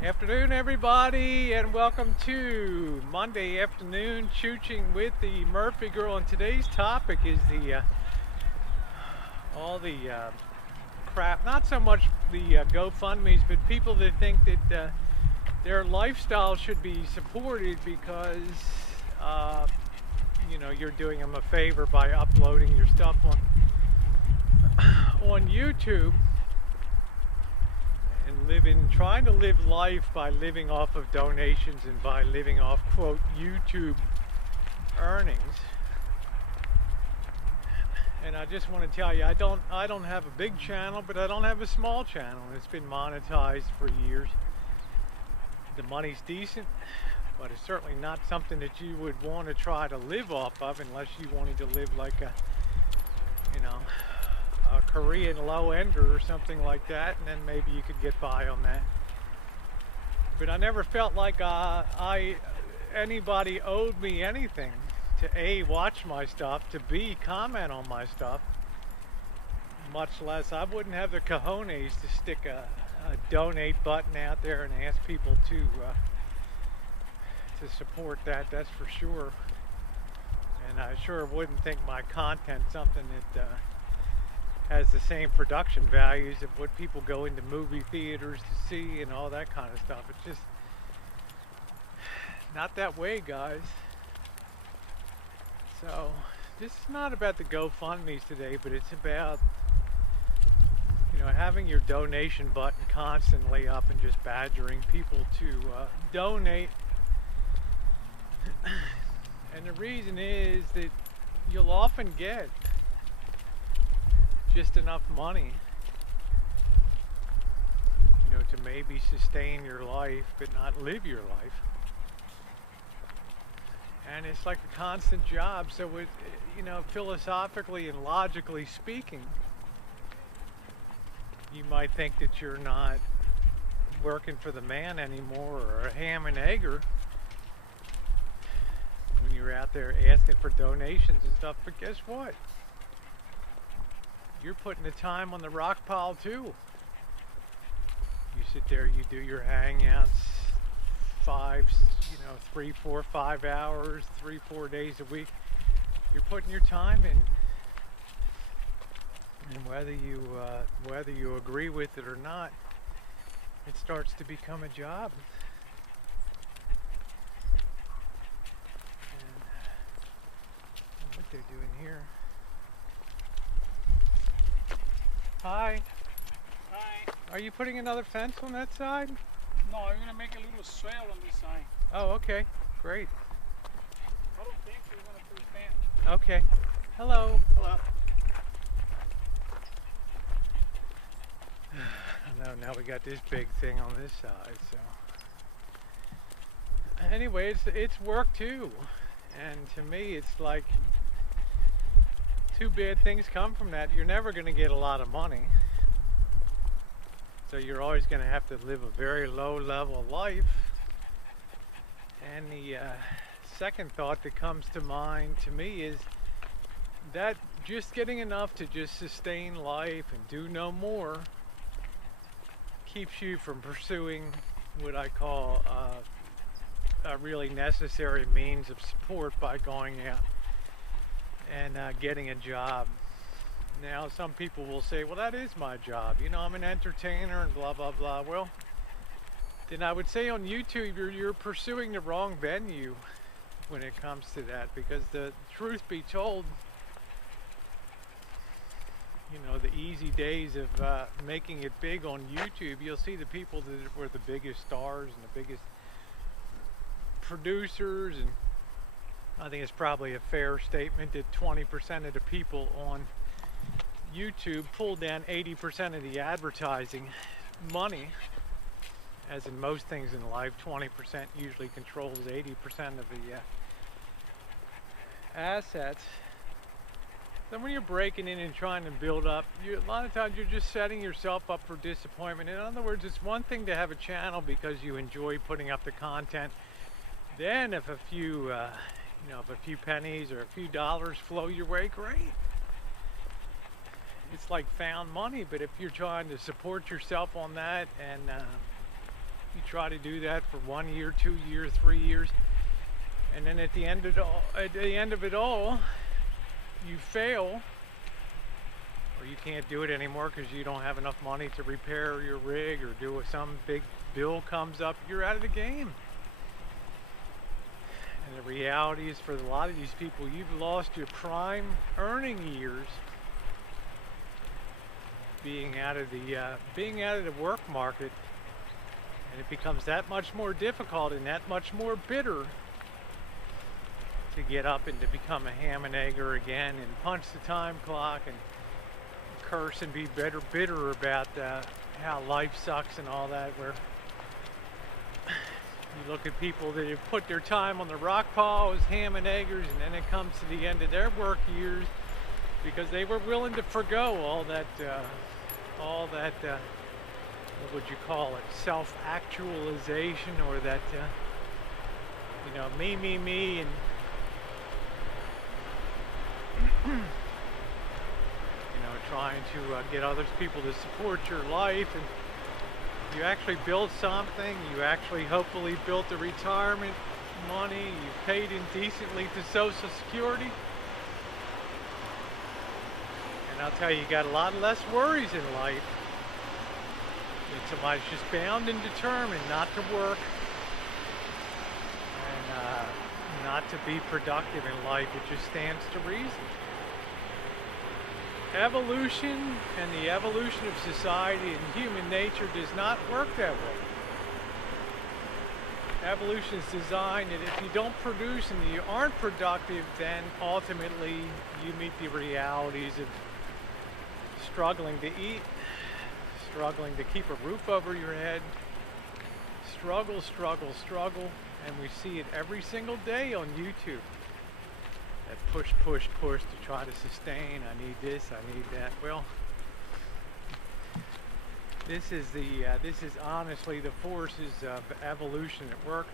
Afternoon, everybody, and welcome to Monday afternoon chooching with the Murphy Girl. And today's topic is the all the crap. Not so much the GoFundmes, but people that think that their lifestyle should be supported because you're doing them a favor by uploading your stuff on YouTube. And trying to live life by living off of donations and by living off, quote, YouTube earnings. And I just want to tell you, I don't have a big channel, but I don't have a small channel. It's been monetized for years. The money's decent, but it's certainly not something that you would want to try to live off of unless you wanted to live like a Korean low-ender or something like that, and then maybe you could get by on that. But I never felt like anybody owed me anything to A, watch my stuff, to B, comment on my stuff, much less I wouldn't have the cojones to stick a donate button out there and ask people to support that's for sure. And I sure wouldn't think my content's something that has the same production values of what people go into movie theaters to see and all that kind of stuff. It's just not that way, guys. So this is not about the GoFundMes today, but it's about having your donation button constantly up and just badgering people to donate. And the reason is that you'll often get just enough money to maybe sustain your life but not live your life. And it's like a constant job, so it, philosophically and logically speaking, you might think that you're not working for the man anymore or a ham and egger when you're out there asking for donations and stuff. But guess what? You're putting the time on the rock pile too. You sit there, you do your hangouts 3, 4, 5 hours, 3, 4 days a week. You're putting your time in. And whether you agree with it or not, it starts to become a job. And what they're doing here. Hi. Hi. Are you putting another fence on that side? No, I'm gonna make a little swale on this side. Oh, okay. Great. I don't think we're gonna put a fence. Okay. Hello. Hello. No, now we got this big thing on this side, so. Anyway, it's work too. And to me, it's like two bad things come from that. You're never going to get a lot of money. So you're always going to have to live a very low level life. And the second thought that comes to mind to me is that just getting enough to just sustain life and do no more keeps you from pursuing what I call a really necessary means of support by going out and getting a job. Now some people will say, well, that is my job, I'm an entertainer and blah blah blah. Well, then I would say on YouTube you're pursuing the wrong venue when it comes to that, because the truth be told, the easy days of making it big on YouTube, you'll see the people that were the biggest stars and the biggest producers, and I think it's probably a fair statement that 20% of the people on YouTube pull down 80% of the advertising money. As in most things in life, 20% usually controls 80% of the assets. Then when you're breaking in and trying to build up, a lot of times you're just setting yourself up for disappointment. In other words, it's one thing to have a channel because you enjoy putting up the content. Then if a few pennies or a few dollars flow your way, great. It's like found money. But if you're trying to support yourself on that and You try to do that for 1 year, 2 years, 3 years, and then at the end of it all, you fail, or you can't do it anymore because you don't have enough money to repair your rig or do some big bill comes up. You're out of the game. And the reality is, for a lot of these people, you've lost your prime earning years being out of the work market, and it becomes that much more difficult and that much more bitter to get up and to become a ham and egger again and punch the time clock and curse and be bitter about how life sucks and all that, where you look at people that have put their time on the rock pile as ham and eggers, and then it comes to the end of their work years because they were willing to forgo all that what would you call it, self-actualization, or that me and trying to get other people to support your life. And you actually build something, you actually hopefully built the retirement money, you paid in decently to Social Security, and I'll tell you, you got a lot less worries in life. And somebody's just bound and determined not to work and not to be productive in life. It just stands to reason. Evolution and the evolution of society and human nature does not work that way. Evolution is designed that if you don't produce and you aren't productive, then ultimately you meet the realities of struggling to eat, struggling to keep a roof over your head, struggle, and we see it every single day on YouTube. That push to try to sustain. I need this, I need that. Well, this is honestly the forces of evolution at work,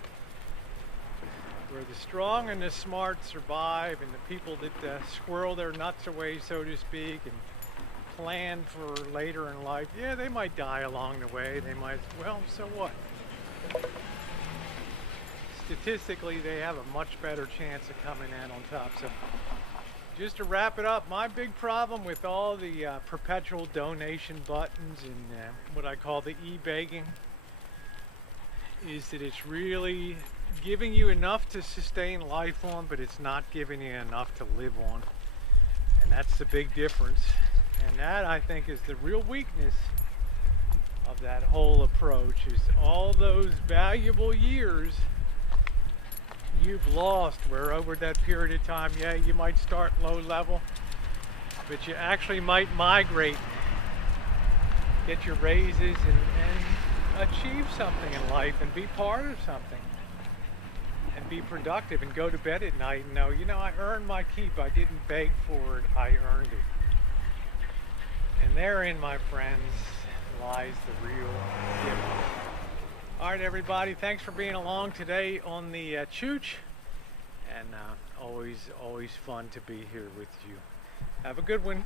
where the strong and the smart survive, and the people that squirrel their nuts away, so to speak, and plan for later in life, yeah, they might die along the way. They might, well, so what? Statistically, they have a much better chance of coming in on top. So just to wrap it up, my big problem with all the perpetual donation buttons and what I call the e-begging is that it's really giving you enough to sustain life on, but it's not giving you enough to live on. And that's the big difference. And that, I think, is the real weakness of that whole approach, is all those valuable years you've lost, where over that period of time, yeah, you might start low level, but you actually might migrate, get your raises, and achieve something in life and be part of something and be productive and go to bed at night and know, I earned my keep. I didn't beg for it, I earned it. And therein, my friends, lies the real difference. All right, everybody, thanks for being along today on the Chooch, and always fun to be here with you. Have a good one.